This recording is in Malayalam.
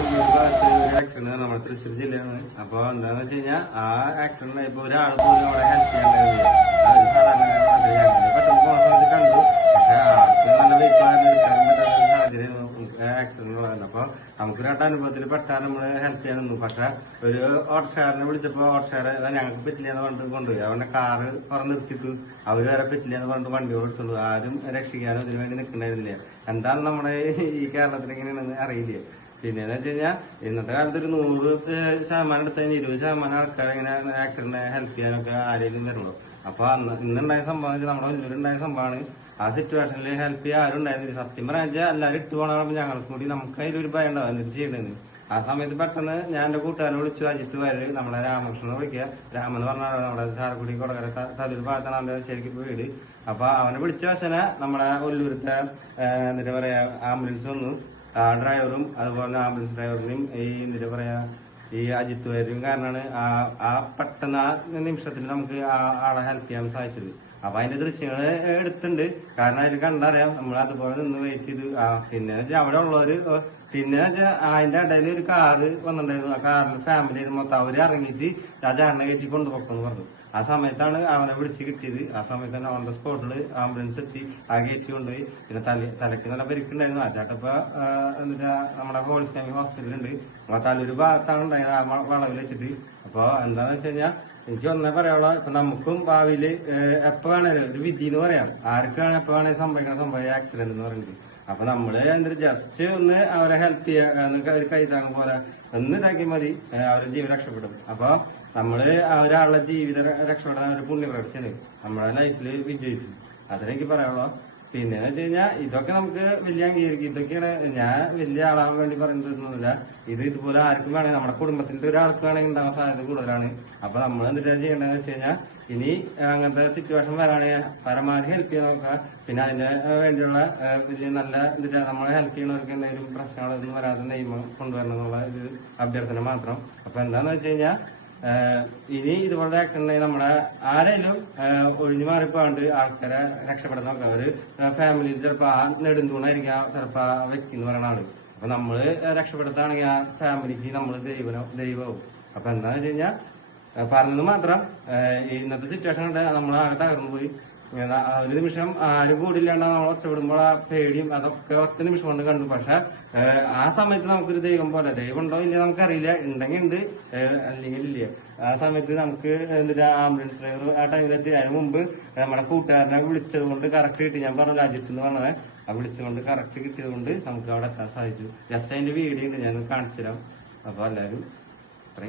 ഈ ഒരു ഭാഗത്ത് ഒരു ആക്സിഡന്റ് നമ്മുടെ തൃശ്ശൂർ ജില്ലയാണ്. അപ്പൊ എന്താന്ന് വെച്ച് കഴിഞ്ഞാൽ ആ ആക്സിഡന്റ് ഇപ്പൊ ഒരാൾ പോലും അവിടെ ഹെൽപ്പ് ചെയ്യാൻ സാധാരണ പെട്ടെന്ന് പോകാൻ സമയത്ത് കണ്ടു. പക്ഷെ ആൾക്ക് നല്ല വെയിറ്റ് എടുക്കാൻ പറ്റാത്ത സാഹചര്യം ആക്സിഡന്റ് ഉള്ളതല്ല. അപ്പൊ നമുക്ക് രണ്ട് അനുഭവത്തിൽ പെട്ടാൽ നമ്മള് ഹെൽപ്പ് ചെയ്യാൻ നിന്നു. പക്ഷെ ഒരു ഓട്ടോഷാരനെ വിളിച്ചപ്പോ ഓട്ടോഷാരെ ഞങ്ങൾക്ക് പറ്റില്ല എന്ന് പറഞ്ഞിട്ട് കൊണ്ടുപോയി. അവന്റെ കാറ് പറഞ്ഞ് നിർത്തിട്ടു. അവര് വരെ പറ്റില്ല എന്ന് പറഞ്ഞിട്ട് വണ്ടി കൊടുത്തുള്ളൂ. ആരും രക്ഷിക്കാനോ ഇതിനു വേണ്ടി നിൽക്കണ്ടായിരുന്നില്ല. എന്താണ് നമ്മുടെ ഈ കേരളത്തിൽ എങ്ങനെയാണെന്ന് അറിയില്ല. പിന്നെ എന്ന് വെച്ച് കഴിഞ്ഞാൽ ഇന്നത്തെ കാലത്ത് ഒരു 100% എടുത്ത് കഴിഞ്ഞാൽ 20% ആൾക്കാർ ഇങ്ങനെ ആക്സിഡന്റ് ഹെൽപ്പ് ചെയ്യാനൊക്കെ ആരെങ്കിലും വരുള്ളൂ. അപ്പൊ ഇന്നുണ്ടായ സംഭവം നമ്മുടെ വലിയൊരുണ്ടായ സംഭവമാണ്. ആ സിറ്റുവേഷനിൽ ഹെൽപ്പ് ചെയ്യാൻ ആരും ഉണ്ടായിരുന്നില്ല. സത്യം പറഞ്ഞാൽ എല്ലാവരും ഇട്ട് പോകണം. ഞങ്ങൾക്ക് കൂടി നമുക്ക് അതിലൊരു ഭയം ഉണ്ടാവും എന്നിട്ട് ചെയ്യണമെന്ന്. ആ സമയത്ത് പെട്ടെന്ന് ഞാൻ എന്റെ കൂട്ടുകാരനെ വിളിച്ചു. അജിത്ത് വരെ നമ്മുടെ രാമകൃഷ്ണനെ വിളിക്കുക. രാമെന്ന് പറഞ്ഞാൽ നമ്മുടെ ചാലക്കുടി കൊടകര തലൂർ ഭാഗത്താണ് അവന്റെ ശരിക്കും വീട്. അപ്പൊ അവനെ വിളിച്ച വശനെ നമ്മുടെ ഒല്ലൂരത്തെ എന്താ പറയാ ആംബുലൻസ് വന്നു. ആ ഡ്രൈവറും അതുപോലെ ആംബുലൻസ് ഡ്രൈവറിനെയും എന്താ പറയാ ഈ അജിത്ത് വരും കാരണമാണ് ആ പെട്ടെന്ന് ആ നിമിഷത്തിൽ നമുക്ക് ആ ആളെ ഹെൽപ്പ് ചെയ്യാൻ സാധിച്ചത്. അപ്പൊ അതിന്റെ ദൃശ്യങ്ങൾ എടുത്തിട്ടുണ്ട്. കാരണം അതിൽ കണ്ടറിയാം നമ്മൾ അതുപോലെ നിന്ന് വെയിറ്റ് ചെയ്തു. പിന്നെ വെച്ചാൽ അവിടെ ഉള്ളവര് പിന്നെ വെച്ചാൽ അതിന്റെ ഇടയിൽ ഒരു കാറ് വന്നിട്ടുണ്ടായിരുന്നു. ആ കാറിൽ ഫാമിലി മൊത്തം അവര് ഇറങ്ങിയിട്ട് ആ ചേട്ടനെ കയറ്റി കൊണ്ടുപോക്കെന്ന് പറഞ്ഞു. ആ സമയത്താണ് അവനെ വിളിച്ച് കിട്ടിയത്. ആ സമയത്ത് തന്നെ ഓൺ ദ സ്പോട്ടില് ആംബുലൻസ് എത്തി ആ കയറ്റി കൊണ്ടുപോയി. പിന്നെ തലയ്ക്ക് നല്ല പരിക്കുണ്ടായിരുന്നു. ആ ചേട്ടപ്പ എന്നിട്ട് നമ്മുടെ ഹോൾ ഫാമിലി ഹോസ്പിറ്റലുണ്ട്. തലൊരു ഭാഗത്താണ് ഉണ്ടായത് ആ വളവിൽ വെച്ചിട്ട്. അപ്പൊ എന്താന്ന് വെച്ച് കഴിഞ്ഞാൽ എനിക്ക് ഒന്നേ പറയാനുള്ള ഇപ്പൊ നമുക്കും ഭാവിയില് എപ്പോ വേണേലും ഒരു വിധി എന്ന് പറയാം. ആർക്ക് വേണേ എപ്പോ വേണേലും സംഭവിക്കണം ആക്സിഡന്റ് എന്ന് പറഞ്ഞിട്ട്. അപ്പൊ നമ്മള് എന്തൊരു ജസ്റ്റ് ഒന്ന് അവരെ ഹെൽപ്പ് ചെയ്യുക, ഒരു കൈതാങ്ങ് പോലെ ഒന്ന് ഇതാക്കി മതി, അവരുടെ ജീവൻ രക്ഷപ്പെടും. അപ്പൊ നമ്മള് ഒരാളുടെ ജീവിതം രക്ഷപ്പെടാൻ ഒരു പുണ്യപ്രവർത്തിയാണ്. നമ്മുടെ ലൈഫില് വിജയിച്ചു. അതെനിക്ക് പറയാനുള്ളൂ. പിന്നെ എന്ന് വെച്ച് കഴിഞ്ഞാൽ ഇതൊക്കെ നമുക്ക് വലിയ അംഗീകരിക്കും. ഇതൊക്കെയാണ് ഞാൻ വലിയ ആളാവാൻ വേണ്ടി പറയുന്നതൊന്നുമില്ല. ഇതുപോലെ ആർക്കും വേണമെങ്കിൽ നമ്മുടെ കുടുംബത്തിലത്തെ ഒരാൾക്ക് വേണമെങ്കിൽ ഉണ്ടാകാൻ സാധ്യത കൂടുതലാണ്. അപ്പൊ നമ്മൾ എന്തിനാ ചെയ്യേണ്ടതെന്ന് വെച്ച് കഴിഞ്ഞാൽ ഇനി അങ്ങനത്തെ സിറ്റുവേഷൻ വരാണെങ്കിൽ പരമാവധി ഹെൽപ്പ് ചെയ്യാൻ നോക്കുക. പിന്നെ അതിന് വേണ്ടിയുള്ള വലിയ നല്ല എന്താ നമ്മളെ ഹെൽപ്പ് ചെയ്യുന്നവർക്ക് എന്തെങ്കിലും പ്രശ്നങ്ങളൊന്നും വരാതെ നിയമം കൊണ്ടുവരണം എന്നുള്ള ഒരു അഭ്യർത്ഥന മാത്രം. അപ്പൊ എന്താന്ന് വെച്ച് കഴിഞ്ഞാൽ ഇനി ഇതുപോലെ ആക്സിഡന്റ് നമ്മുടെ ആരെങ്കിലും ഒഴിഞ്ഞു മാറിപ്പോണ്ട് ആൾക്കാരെ രക്ഷപ്പെടുന്ന നോക്കുക. ഒരു ഫാമിലിയിൽ ചിലപ്പോ ആ നെടുന്തൂണായിരിക്കാം ചിലപ്പോ ആ വ്യക്തി എന്ന് പറയുന്ന ആള്. അപ്പൊ നമ്മള് രക്ഷപ്പെടുത്താണെങ്കിൽ ആ ഫാമിലിക്ക് നമ്മള് ദൈവവും. അപ്പൊ എന്താന്ന് വെച്ച് കഴിഞ്ഞാൽ പറഞ്ഞത് മാത്രം ഇന്നത്തെ സിറ്റുവേഷൻ ഉണ്ട് നമ്മളാകെ തകർന്നു പോയി. ഒരു നിമിഷം ആരും കൂടില്ലാണ്ട് നമ്മൾ ഒറ്റപ്പെടുമ്പോൾ ആ പേടിയും അതൊക്കെ ഒറ്റ നിമിഷം കൊണ്ട് കണ്ടു. പക്ഷെ ആ സമയത്ത് നമുക്കൊരു ദൈവം പോലെ, ദൈവം ഉണ്ടോ ഇല്ല നമുക്കറിയില്ല, ഉണ്ടെങ്കിൽ ഉണ്ട് അല്ലെങ്കിൽ ഇല്ല. ആ സമയത്ത് നമുക്ക് എന്താ ആംബുലൻസ് ഡ്രൈവർ ആ ടൈമിലെത്തി. അതിന് മുമ്പ് നമ്മുടെ കൂട്ടുകാരനെ വിളിച്ചത് കൊണ്ട് കറക്റ്റ് കിട്ടി. ഞാൻ പറഞ്ഞു അജിത്ത് എന്ന് പറഞ്ഞത് ആ വിളിച്ചുകൊണ്ട് കറക്റ്റ് കിട്ടിയത് കൊണ്ട് നമുക്ക് അവിടെ എത്താൻ സാധിച്ചു. ജസ്റ്റ് അതിന്റെ വീഡിയോ ഉണ്ട്, ഞാൻ കാണിച്ചു തരാം. അപ്പൊ എല്ലാവരും